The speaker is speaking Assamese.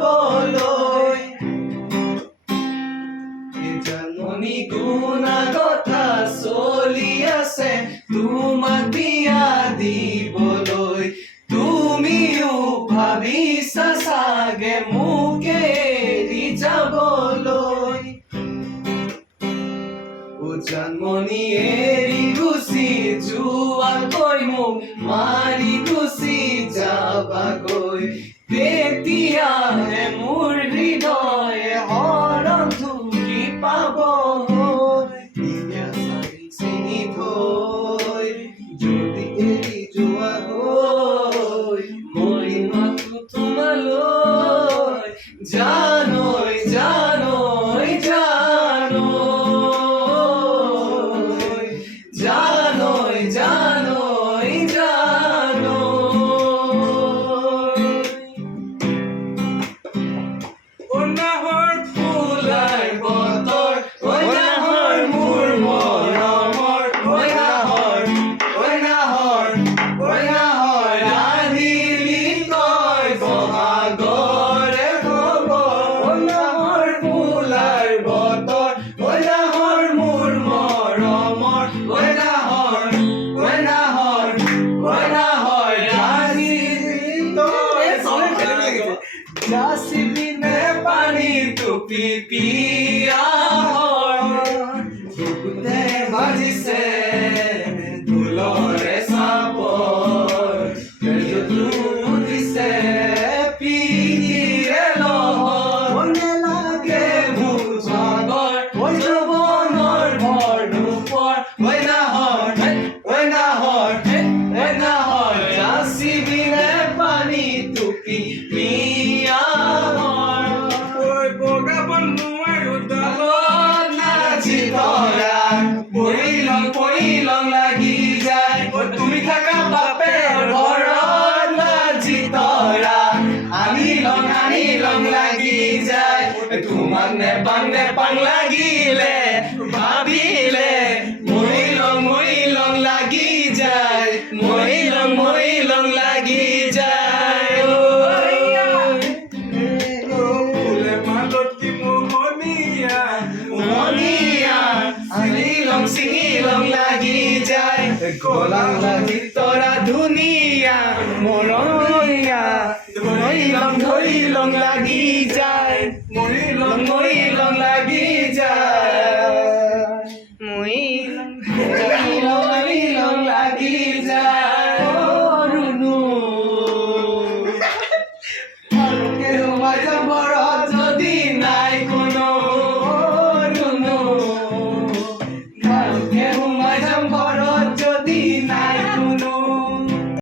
যাবলৈ জানমণি গুণা কথা চলি আছে তোমাক বিয়া দিবলৈ তুমিও ভাবিছা চাগে মোক এৰি যাবলৈ জানমণি এৰি গুচি যোৱাকৈ মোক মাৰি গুচি যাবাগৈ তেতিয়াহে মোৰ হৃদয়ে হৰণ ধুকি পাব চিঙি থৈ যদি এৰি যোৱা হৈ মই মাথো তোমালৈ জানৈ জানৈ জানৈ জানৈ নাহৰ ফুলাৰ বতৰ নাহৰ মোৰ মৰমৰ নাহৰ ৰাধিলি তই বহাগৰে খবৰ নাহৰ ফুলাৰ বতৰ নাহৰ মোৰ মৰমৰ নাহৰ ৰাধিলি তই যাচিবিনে পানী টুপি পিয়াহতে বাজিছে ঢোলৰে চাপৰ উঠিছে পিঠিৰে লহৰ লাগে মোৰ ভাগৰ যৌৱনৰ ভৰ দুপৰ নাহৰ যাচিবিনে পানী টুপি পৰিলং লাগি যায় তুমি থাকা বাপেৰ ঘৰত লাজি তৰা আনিলং লাগি যায় তোমাক নেপাং লাগিলে ভাবিলে মৰিলং লাগি যায় মৰিলং লাগি যায় ফুলে মালতী মোহনীয়া চিঙিলং লাগি যায় গলাং লাগি তৰা ধুনীয়া মৰমীয়া ধৰিলং লাগি